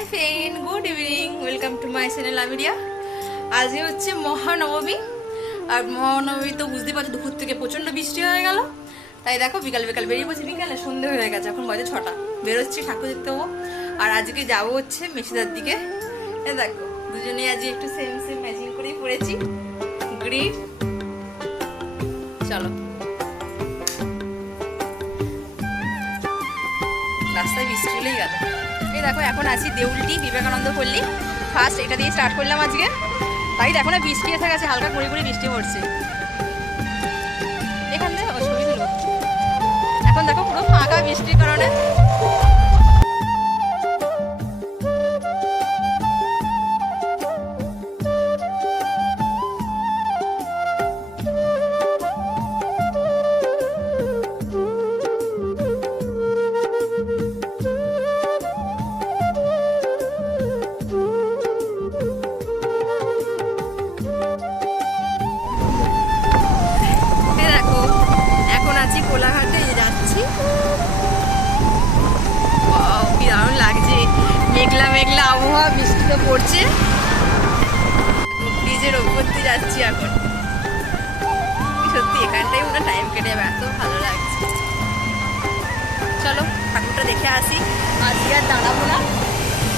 Hi friend good evening welcome to my channel Amiriya. आज হচ্ছে মহানবমী আর মহানবমী তো বুঝতে পারছো দুপুর থেকে প্রচন্ড বৃষ্টি হয়ে গেল। তাই দেখো বিকাল বিকাল বেরিয়ে পড়ছি, বিকালে সন্ধে হয়ে গেছে, এখন বাজে 6টা। বেরোচ্ছি ঠাকুর দেখতে হবো। আর আজকে যাবো হচ্ছে মেশিদার দিকে। এই দেখো দুজনেই আজ একটু সেম সেম ম্যাচিং করেই পড়েছি গ্রিন। চলো রাস্তায় বৃষ্টি হলেই গেল। এই দেখো এখন আছি দেউলটি বিবেকানন্দ পল্লী। ফার্স্ট এটা দিয়ে স্টার্ট করলাম আজকে। তাই দেখো না বৃষ্টি এসে গেছে, হালকা করে করে বৃষ্টি পড়ছে এখান থেকে। ছবি তুলো। এখন দেখো পুরো ফাঁকা বৃষ্টির কারণে। কোলাঘাটে যাচ্ছি, কি দারুণ লাগছে। মেঘলা মেঘলা আবহাওয়া, বৃষ্টি তো পড়ছে। ব্রিজের ওপর দিয়ে যাচ্ছি এখন। সত্যি এখানটাই মনে টাইম কেটে যাবে, এত ভালো লাগছে। চলো ঠাকুরটা দেখে আসি। আজকে আর দাঁড়াবো না,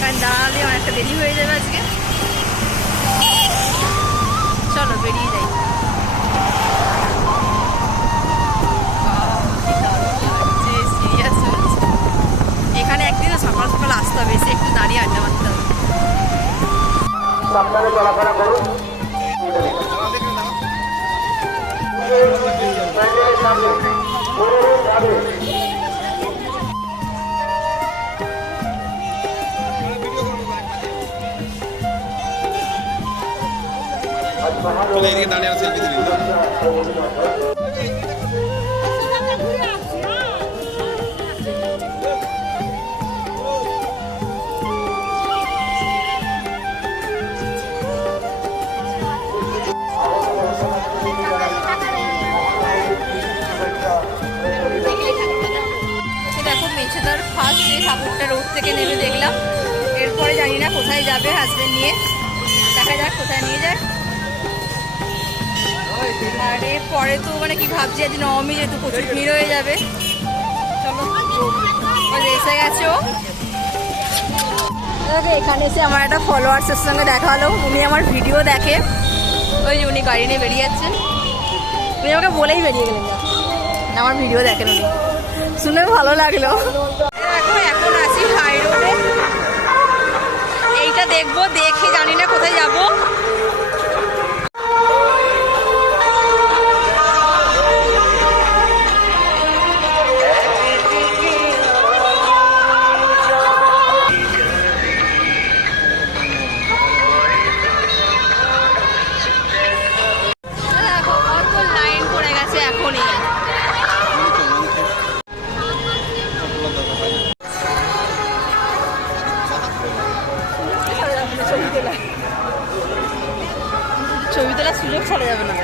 কারণ দাঁড়ালে অনেকটা দেরি হয়ে যাবে আজকে। চলো বেরিয়ে যাই। এখানে একদিন সকাল সকাল আসতে হবে, এসে একটু দাঁড়িয়ে আড্ডা মারতে হবে। দাঁড়িয়ে আছে ফার্স্ট যে ঠাকুরটা রোড থেকে নেমে দেখলাম। এরপরে জানি না কোথায় যাবে হাজবেন্ড নিয়ে, দেখা যাক কোথায় নিয়ে যায়। আর এরপরে তো মানে কি ভাবছি আজ নবমী, যেহেতু প্রচুর ভিড় হয়ে যাবে। চলো এসে গেছে ও। এখানে এসে আমার একটা ফলোয়ার্সের সঙ্গে দেখা হলো। উনি আমার ভিডিও দেখে, ওই যে উনি গাড়ি নিয়ে বেরিয়ে যাচ্ছেন। উনি আমাকে বলেই বেরিয়ে গেলেন না, আমার ভিডিও দেখেন উনি। শুনে ভালো লাগলো। এখন আছি হাই রোডে, এইটা দেখবো, দেখে জানি না কোথায় যাবো। ছবি তোলার সুযোগ ছাড়া যাবে না।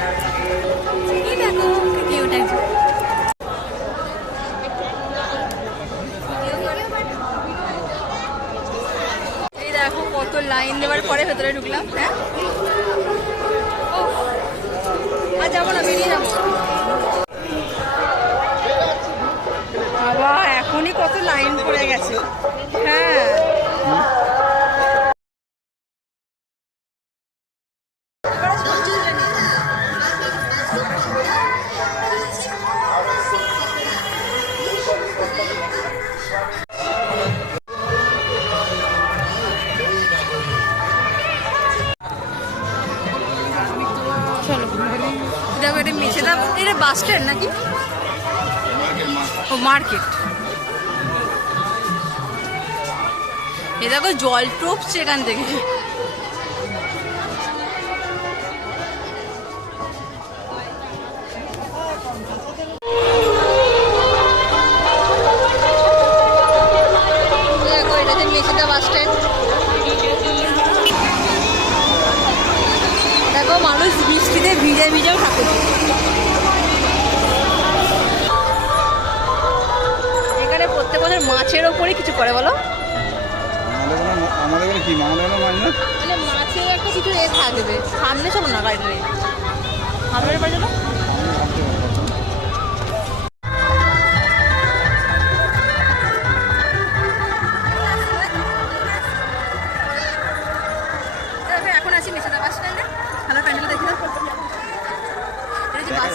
এই দেখো কত লাইন দেওয়ার পরে ভেতরে ঢুকলাম। হ্যাঁ আর যাবো না, বেরিয়ে যাবো। বাবা এখনই কত লাইন পড়ে গেছে। হ্যাঁ এটা বাস স্ট্যান্ড নাকি? ও মার্কেট। এ দেখো জল টপছে এখান থেকে। দেখো এটা হচ্ছে মেশিদা বাস স্ট্যান্ড। দেখো মানুষ বৃষ্টিতে ভিজে ভিজেও ঠাকুর। এখানে প্রত্যেক বছর মাছের ওপরই কিছু করে বলো। আমাদের এখানে কি আমাদের এখানে মাছ না মানে মাছের একটা কিছু এ থাকবে সামনে চলো না গাড়ি সামনের বাড়ি চলো এখন আছি মেশাদা বাস স্ট্যান্ডে ভালো প্যান্ডেল দেখে দাও এটা যে বাস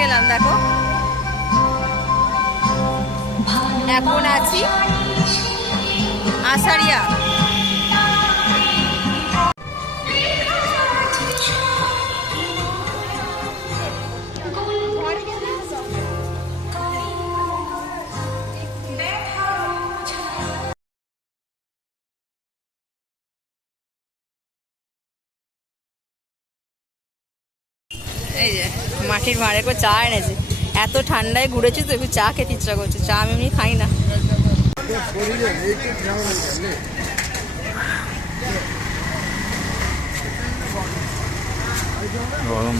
গেলাম দেখো এখন আছি আষাঢ়িয়া এই যে মাটির ভাঁড়ে করে চা এনেছে এত ঠান্ডায় ঘুরেছি তো একটু চা খেতে ইচ্ছা করছে চা আমি এমনি খাই না গরম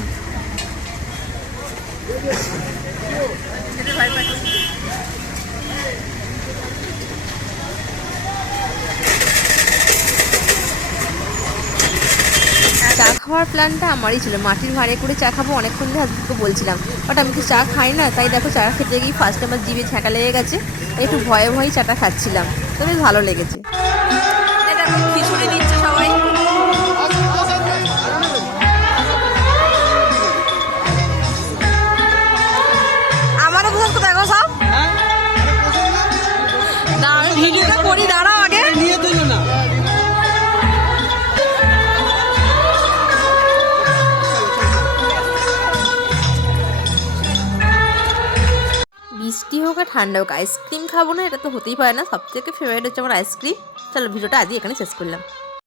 চা খাওয়ার প্ল্যানটা আমারই ছিল মাটির ভাঁড়ে করে চা খাবো অনেকক্ষণ ধরে হাজবেন্ডকে বলছিলাম বাট আমি তো চা খাই না তাই দেখো চা খেতে গিয়ে ফার্স্ট আমার জিভে ছ্যাঁকা লেগে গেছে একটু ভয়ে ভয়ে চাটা খাচ্ছিলাম তো বেশ ভালো লেগেছে খিচুড়ি দিচ্ছে সবাই আমারও পছন্দ দেখো সব না আমি ভিডিওটা করি দাঁড়াও আগে নিয়ে দিল না বৃষ্টি হোক আর ঠান্ডা হোক আইসক্রিম খাবো না এটা তো হতেই পারে না সব থেকে ফেভারিট হচ্ছে আমার আইসক্রিম চলো ভিডিওটা আজই এখানে শেষ করলাম